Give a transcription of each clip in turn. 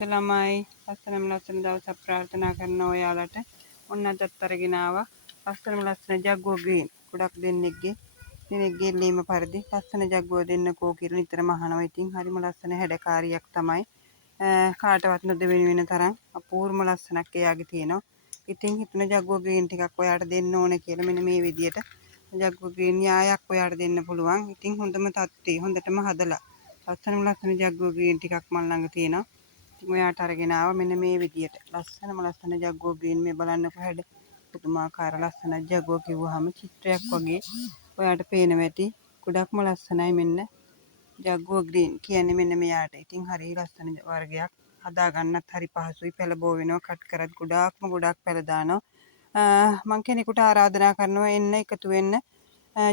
ළමයි ලස්සනම ලස්සන දවසක් ප්‍රාර්ථනා කරනවා ඔයාලට. ඔන්න අදත් අරගෙන ආවා ලස්සනම ලස්සන ජග්ගෝ ග්‍රීන්. ගොඩක් දෙනෙක්ගේ ඉල්ලීම පරිදි ලස්සන ජග්ගුව දෙන්නකෝ කියලා නිතරම අහනවා. ඉතින් හරිම ලස්සන හැඩකාරියක් තමයි. කාටවත් නොදෙවෙන වෙන තරම් අපූර්වම ලස්සනක් එයාගේ තියෙනවා. ඉතින් හිතුණ ජග්ගුව ග්‍රීන් ටිකක් ඔයාලට දෙන්න ඕන කියලා මෙන්න මේ විදියට ජග්ගුව ග්‍රීන් යායක් ඔයාලට දෙන්න පුළුවන්. ඉතින් හොඳම තත්ත්වයේ හොඳටම හදලා ලස්සනම ලස්සන ජග්ගුව ග්‍රීන් ටිකක් මල් ළඟ තියෙනවා. ඔයාට අරගෙන ආවා මෙන්න මේ විදියට ලස්සනම ලස්සන ජග්ගුව ග්‍රීන්. මේ බලන්නකො හැඩ පුදුමාකාර ලස්සන ජග්ගුව කිව්වහම චිත්‍රයක් වගේ ඔයාට පේනවා ඇති. ගොඩක්ම ලස්සනයි මෙන්න ජග්ගුව ග්‍රීන් කියන්නේ මෙන්න මෙයාට. ඉතින් හරිය ලස්සන වර්ගයක්. හදා ගන්නත් හරි පහසුයි. පැල බෝ වෙනවා. කට් කරත් ගොඩක් පැල දානවා. මං කෙනෙකුට ආරාධනා කරනවා එන්න එකතු වෙන්න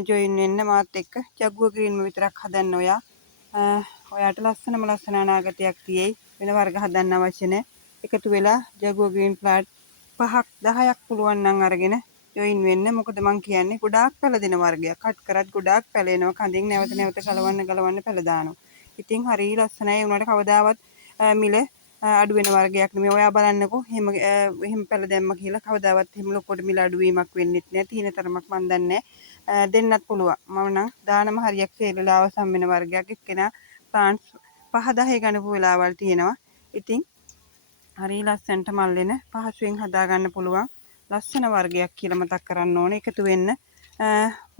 ජොයින් වෙන්න මාත් එක්ක. ජග්ගුව ග්‍රීන්ම විතරක් හදන්න ඔයා. ඔයාට ලස්සනම ලස්සන අනාගතයක් තියෙයි. වෙන වර්ග හදන්න අවශ්‍ය නැහැ. එකතු වෙලා ජගුව ග්‍රීන් ප්ලාට් 5ක් 10ක් පුළුවන් නම් අරගෙන ජොයින් වෙන්න. මොකද මං කියන්නේ ගොඩාක් පැල දෙන වර්ගයක්. කට් කරත් ගොඩාක් පැලෙනවා. කඳින් නැවත නැවත ගලවන්න පැල දානවා. ඉතින් හරිය ලස්සනයි. උනාට කවදාවත් මිල අඩු වෙන වර්ගයක් නෙමෙයි. ඔයා බලන්නකෝ එහෙම පැල දැම්ම කියලා කවදාවත් එහෙම ලොකුවට මිල අඩු වීමක් වෙන්නෙත් නැහැ. තීන තරමක් මන් දන්නේ දෙන්නත් පුළුවන්. මම නම් දානම හරියක් සේල් වෙලා අවසන් වෙන වර්ගයක්. එක්කෙනා ප්ලාන්ට්ස් 5-10 ගණපු වෙලාවල් තියෙනවා. ඉතින් හරිය ලස්සනට මල් වෙන පහසුවෙන් හදා ගන්න පුළුවන් ලස්සන වර්ගයක් කියලා මතක් කරන්න ඕනේ. එකතු වෙන්න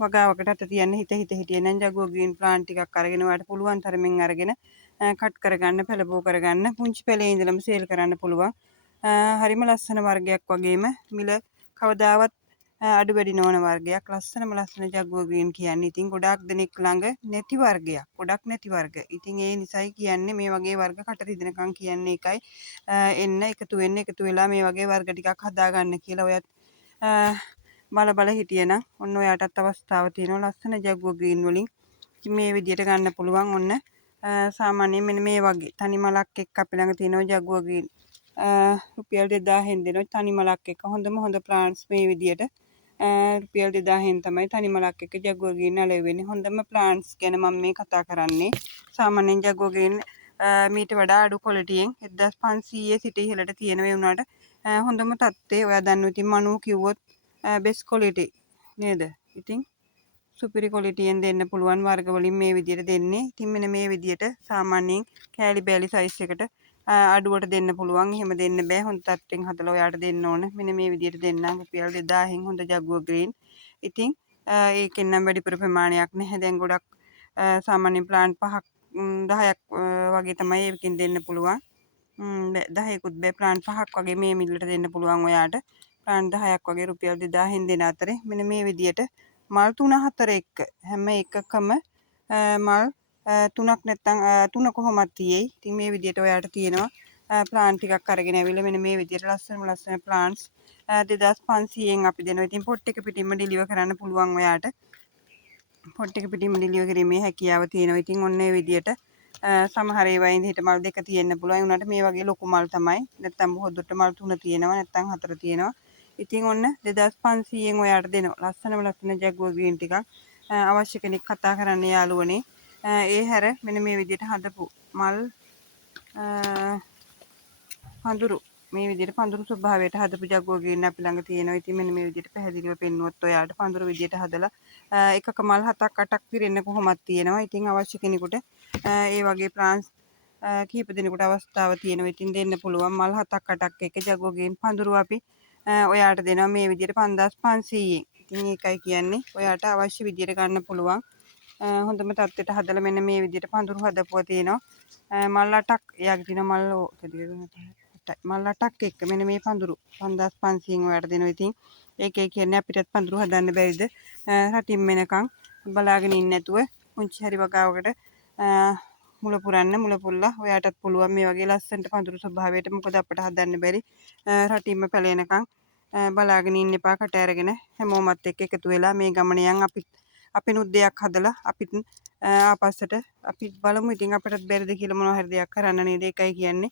වගාවකට අත තියන්න හිත හිටියේ නම් ජගුව ග්‍රීන් ප්ලාන්ට් ටිකක් අරගෙන ඔයාලට පුළුවන් තරමින් අරගෙන කට් කරගන්න, පැලබෝ කරගන්න, පුංචි පැලේ ඉඳලම සේල් කරන්න පුළුවන්. හරිම ලස්සන වර්ගයක් වගේම මිල කවදාවත් අඩු වැඩි නොවන වර්ගයක්. ලස්සනම ලස්සන ජගුව ග්‍රීන් කියන්නේ. ඉතින් ගොඩාක් දෙනෙක් ළඟ නැති වර්ගයක්. ගොඩක් නැති වර්ග. ඉතින් ඒ නිසයි කියන්නේ මේ වගේ වර්ග කට රිදෙනකන් කියන්නේ එකයි. එන්න එකතු වෙලා මේ වගේ වර්ග ටිකක් හදාගන්න කියලා ඔයත් බල හිටියනම් ඔන්න ඔයාටත් අවස්ථාව තියෙනවා. ලස්සන ජගුව ග්‍රීන් වලින් මේ විදියට ගන්න පුළුවන්. ඔන්න සාමාන්‍යයෙන් මෙන්න මේ වගේ තනි මලක් එක්ක අපි ළඟ තියෙනවා ජගුව ග්‍රීන්. රුපියල් 2000න් දෙනවා තනි මලක් එක්ක. හොඳම හොඳ ප්ලාන්ට්ස් මේ විදියට රුපියල් 2000න් තමයි තනි මලක් එක්ක ජගුව ග්‍රීන් අලෙවෙන්නේ. හොඳම ප්ලාන්ට්ස් ගැන මම මේ කතා කරන්නේ. සාමාන්‍යයෙන් ජගුව ග්‍රීන් මීට වඩා අඩු ක්වොලිටියෙන් 1500 සිට ඉහළට තියෙන වේ වුණාට හොඳම තත්ත්වයේ ඔයා දන්නවා. ඉතින් මනු කිව්වොත් බෙස්ට් ක්වොලිටි නේද? ඉතින් සුපිරි ක්වොලිටියෙන් දෙන්න පුළුවන් වර්ග වලින් මේ විදියට දෙන්නේ. ඉතින් මෙන්න මේ විදියට සාමාන්‍යයෙන් කෑලි බෑලි සයිස් එකට අඩුවට දෙන්න පුළුවන්. එහෙම දෙන්න බෑ. හොඳ තත්ත්වෙන් හදලා ඔයාට දෙන්න ඕන. මෙන්න මේ විදියට දෙන්නම් රුපියල් 2000න් හොඳ ජගුව ග්‍රීන්. ඉතින් ඒකෙන් නම් වැඩිපුර ප්‍රමාණයක් නැහැ. දැන් ගොඩක් සාමාන්‍ය ප්ලාන්ට් 5ක් 10ක් වගේ තමයි ඒකෙන් දෙන්න පුළුවන්. 10කුත් බෑ ප්ලාන්ට් 5ක් වගේ මේ මිලට දෙන්න පුළුවන් ඔයාට. ප්ලාන්ට් 10ක් වගේ රුපියල් 2000න් දෙන අතරේ මෙන්න මේ විදියට මල් 3-4 එක්ක හැම එකකම මල් 3ක් නැත්තම් 3 කොහොමත් තියෙයි. ඉතින් මේ විදියට ඔයාට තියෙනවා ප්ලාන්ට් ටිකක් අරගෙන ඇවිල්ලා මෙන්න මේ විදියට ලස්සන ප්ලාන්ට්ස් 2500න් අපි දෙනවා. ඉතින් පොට් එක පිටින්ම ඩිලිවර් කරන්න පුළුවන් ඔයාට. පොට් එක පිටින්ම ඩිලිවර් කිරීමේ හැකියාව තියෙනවා. ඉතින් ඔන්න ඒ විදියට සමහර ඒවා ඉඳ මල් දෙක තියෙන්න පුළුවන්. උනාට මේ වගේ ලොකු මල් තමයි. නැත්තම් බොහෝ දුරට මල් 3 තියෙනවා. නැත්තම් 4 තියෙනවා. ඉතින් ඔන්න 2500න් ඔයාට දෙනවා. ලස්සන ජගුව ග්‍රීන් ටිකක් අවශ්‍ය කෙනෙක් කතා කරන්න යාළුවනේ. ඒ හැර මෙන්න මේ විදියට හදපු මල් පඳුරු මේ විදියට පඳුරු ස්වභාවයට හදපු ජගුව ග්‍රීන් අපි ළඟ තියෙනවා. ඉතින් මෙන්න මේ විදියට පැහැදිලිව පෙන්වුවොත් ඔයාට පඳුරු විදියට හදලා එකක මල් 7ක් 8ක් පිරෙන්න කොහොමත් තියෙනවා. ඉතින් අවශ්‍ය කෙනෙකුට ඒ වගේ ප්ලාන්ට්ස් කීප දෙනෙකුට අවස්ථාව තියෙනවා. ඉතින් දෙන්න පුළුවන් මල් 7ක් 8ක් එක ජගුව ග්‍රීන් පඳුරු අපි ඔයාට දෙනවා මේ විදියට 5500න්. ඉතින් ඒකයි කියන්නේ ඔයාට අවශ්‍ය විදියට ගන්න පුළුවන්. හොඳම තත්ත්වයට හදලා මෙන්න මේ විදියට පඳුරු හදපුවා තියෙනවා. මල් 8ක් එයාගේ තියෙන මල් 8ක් එක්ක මෙන්න මේ පඳුරු 5500න් ඔයාට දෙනවා. ඉතින් ඒකේ කියන්නේ අපිටත් පඳුරු හදන්න බැරිද රටින් මෙනකන් බලාගෙන ඉන්න නැතුව පුංචි හරි වගාවකට මුල පුරලා ඔයාටත් පුළුවන් මේ වගේ ලස්සනට පඳුරු ස්වභාවයට. මොකද අපිට හදන්න බැරි රටින්ම පැලෙනකන් බලාගෙන ඉන්න එපා. කට අරගෙන හැමෝමත් එක්ක එකතු වෙලා මේ ගමන යන් අපිනුත් දෙයක් හදලා අපිත් ආපස්සට අපි බලමු. ඉතින් අපිටත් බැරිද කියලා මොනවා හරි දෙයක් කරන්න නේද? ඒකයි කියන්නේ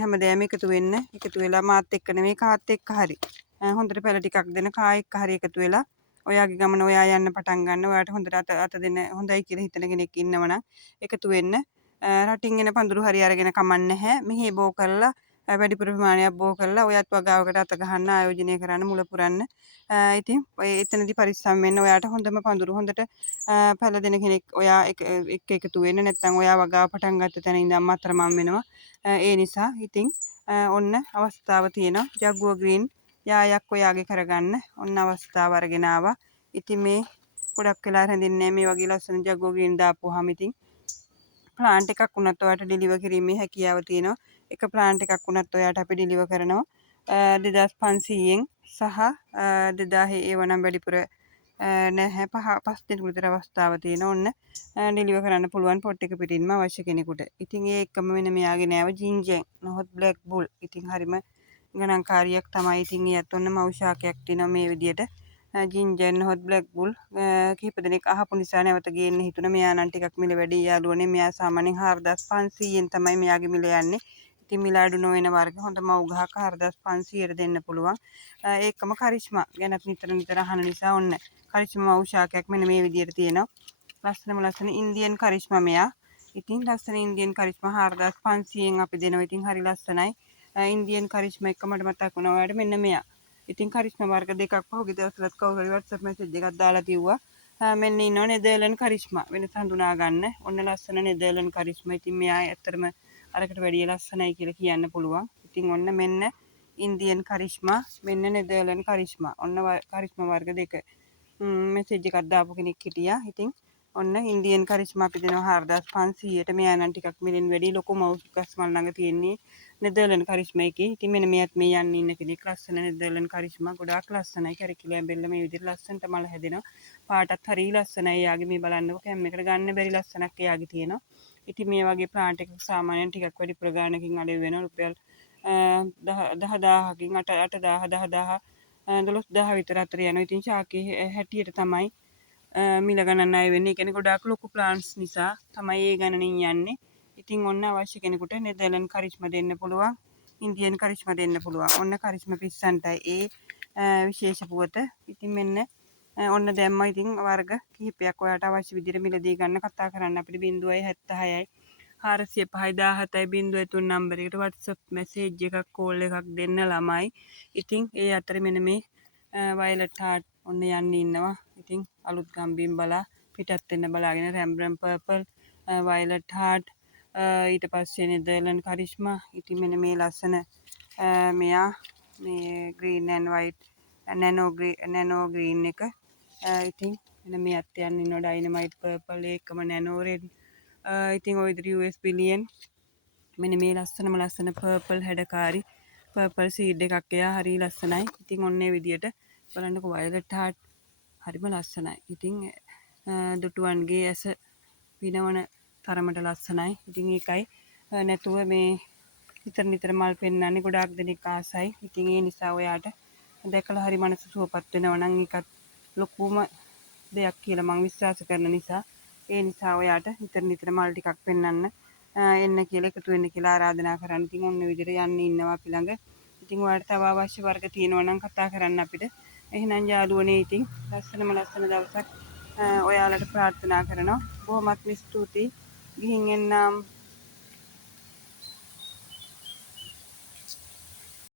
හැමදේම එකතු වෙලා මාත් එක්ක නෙමෙයි කාත් එක්ක හරි හොඳට පැල ටිකක් දෙන කා එක්ක හරි එකතු වෙලා ඔයාගේ ගමන ඔයා යන්න පටන් ගන්න. ඔයාට හොඳට අත දෙන හොඳයි කියලා හිතන කෙනෙක් ඉන්නවනම් එකතු වෙන්න. රටින් එන පඳුරු හරි අරගෙන කමන්නේ නැහැ. මෙහි බෝ කරලා වැඩිපුර ප්‍රමාණයක් බෝ කරලා ඔයත් වගාවකට අත ගහන්න ආයෝජනය කරන්න මුල පුරන්න. ඉතින් ඔය එතනදී පරිස්සම් වෙන්න. ඔයාට හොඳම පඳුරු හොඳට පැලදෙන කෙනෙක් ඔයා එක්ක එකතු වෙන්න. නැත්නම් ඔයා වගාව පටන් ගත්ත තැන ඉඳන්ම අතරමං වෙනවා. ඒ නිසා ඉතින් ඔන්න අවස්ථාව තියෙනවා. ජගුව ග්‍රීන් යායක් ඔයාගේ කරගන්න ඔන්න අවස්ථාව අරගෙන ආවා. ඉතින් මේ ගොඩක් වෙලා රැඳෙන්නේ මේ වගේ ලස්සන ජගුව ග්‍රීන් දාපුවාම ඉතින් ප්ලාන්ට් එකක් වුණත් ඔයාට ඩිලිවර් කිරීමේ හැකියාව තියෙනවා. එක ප්ලාන්ට් එකක් වුණත් ඔයාට අපි ඩිලිවර් කරනවා 2500න් සහ 2000 ඒවනම් වැඩිපුර නැහැ. පස් දිනකට විතර අවස්ථාව තියෙන. ඔන්න ඩිලිවර් කරන්න පුළුවන් පොට් එක පිටින්ම අවශ්‍ය කෙනෙකුට. ඉතින් ඒ එක්කම වෙන මෙයාගේ නෑව ජින්ජර් නොහොත් බ්ලැක් බුල්. ඉතින් හරිම ගණන්කාරියක් තමයි. ඉතින් ඒත් ඔන්න මව් ශාකයක් තියෙනවා මේ විදියට. ජින්ජර් නොහොත් බ්ලැක් බුල් කිහිප දෙනෙක් අහපු නිසා නැවත ගේන්න හිතුණා. මෙයා නම් ටිකක් මිල වැඩි යාළුවනේ. මෙයා සාමාන්‍යයෙන් 4500න් තමයි මෙයාගේ මිල යන්නේ. ඉතින් මිල අඩු නොවන වර්ග හොඳ මව් ගහක 4500ට දෙන්න පුළුවන්. ඒකම කරිස්මා ගැනත් නිතර අහන නිසා ඔන්න කරිස්මා මව් ශාකයක් මෙන්න මේ විදියට තියෙනවා. ලස්සන ඉන්දියන් කරිස්මා මෙයා. ඉතින් ලස්සන ඉන්දියන් කරිස්මා 4500න් අපි දෙනවා. ඉතින් හරි ලස්සනයි. ඉන්දියන් කරිස්මා එක මට මතක් වුණා ඔයාලට මෙන්න මෙයා. ඉතින් කරිස්මා වර්ග දෙකක් පහුගිය දවස්වලත් කවුරු හරි WhatsApp message එකක් දාලා තිව්වා. මෙන්න ඉන්නව නෙදර්ලන්ඩ් කරිස්මා වෙනස හඳුනා ගන්න. ඔන්න ලස්සන නෙදර්ලන්ඩ් කරිස්මා. ඉතින් මෙයා ඇත්තටම අරකට වැඩිය ලස්සනයි කියලා කියන්න පුළුවන්. ඉතින් ඔන්න මෙන්න ඉන්දියන් කරිස්මා මෙන්න නෙදර්ලන්ඩ් කරිස්මා. ඔන්න කරිස්මා වර්ග දෙක. මෙසේජ් එකක් දාපු කෙනෙක් හිටියා. ඉතින් ඔන්න ඉන්දියන් කරිස්මා අපි දෙනවා 4500ට. මෙයා නම් ටිකක් මිලෙන් වැඩි ලොකු මවුස් ගස් මල් ළඟ තියෙන්නේ නෙදර්ලන්ඩ් කරිස්මා එකේ. ඉතින් මෙන්න මෙයත් මේ යන්න ඉන්න කෙනෙක් ලස්සන නෙදර්ලන්ඩ් කරිස්මා ගොඩාක් ලස්සනයි. කැරකිලා බෙල්ල මේ විදිහට ලස්සනට මල හැදෙනවා. පාටත් හරිය ලස්සනයි. එයාගේ මේ බලන්නකො කැම් එකට ගන්න බැරි ලස්සනක් එයාගේ තියෙනවා. ඉතින් මේ වගේ ප්ලාන්ට් එකක් සාමාන්‍යයෙන් ටිකක් වැඩිපුර ගාණකින් අඩු වෙනවා. රුපියල් 10000කින් 8000 10000 12000 විතර අතර යනවා. ඉතින් ශාකයේ හැටියට තමයි මිල ගණන් අය වෙන්නේ. ඒ කියන්නේ ගොඩාක් ලොකු ප්ලාන්ට්ස් නිසා තමයි ඒ ගණනින් යන්නේ. ඉතින් ඔන්න අවශ්‍ය කෙනෙකුට නෙදර්ලන්ඩ් කරිස්මා දෙන්න පුළුවන්. ඉන්දියන් කරිස්මා දෙන්න පුළුවන්. ඔන්න කරිස්මා පිස්සන්ටයි ඒ විශේෂ පුවත. ඉතින් මෙන්න ඔන්න දැම්මා. ඉතින් වර්ග කිහිපයක් ඔයාට අවශ්‍ය විදිහට මිලදී ගන්න කතා කරන්න අපිට 076යි 405 17යි 03 නම්බර් එකට WhatsApp message එකක් කෝල් එකක් දෙන්න ළමයි. ඉතින් ඒ අතර මෙන්න මේ වයලට් හાર્ට් ඔන්න යන්න ඉන්නවා. ඉතින් අලුත් ගම්බීම් බලා පිටත් වෙන්න බලාගෙන රැම්බ්‍රම් පර්පල් වයලට් හાર્ට් ඊට පස්සේ නෙදර්ලන්ඩ් කරිස්මා. ඉතින් මෙන්න මේ ලස්සන මෙයා මේ green and white nano green එක. ඉතින් මෙන්න මෙයත් යන්න ඉන්නවා ඩයිනමයිට් පර්පල් ඒකම නැනෝ රෙඩ්. ඉතින් ඔය විදිහට US බිලියන් මෙන්න මේ ලස්සන පර්පල් හැඩකාරි පර්පල් සීඩ් එකක්. එයා හරි ලස්සනයි. ඉතින් ඔන්න ඒ විදිහට බලන්නකො වයලට් හાર્ට් හරිම ලස්සනයි. ඉතින් දුටුවන්ගේ ඇස පිනවන තරමට ලස්සනයි. ඉතින් ඒකයි නැතුව මේ නිතර මල් පෙන්නන්නේ ගොඩාක් දෙනෙක් ආසයි. ඉතින් ඒ නිසා ඔයාට දැකලා හරි මනස සුවපත් වෙනවා නම් ඒකත් ලොකුම දෙයක් කියලා මම විශ්වාස කරන නිසා ඒ නිසා ඔයාට නිතර මල් ටිකක් පෙන්වන්න එන්න කියලා එකතු වෙන්න කියලා ආරාධනා කරන්න. ඉතින් ඔන්න විදිහට යන්න ඉන්නවා අපි ළඟ. ඉතින් ඔයාලට තව අවශ්‍ය වර්ග තියෙනවා නම් කතා කරන්න අපිට. එහෙනම් යාළුවනේ ඉතින් ලස්සන දවසක් ඔයාලට ප්‍රාර්ථනා කරනවා. බොහොමත්ම ස්තුතියි. ගිහින් එන්නම්.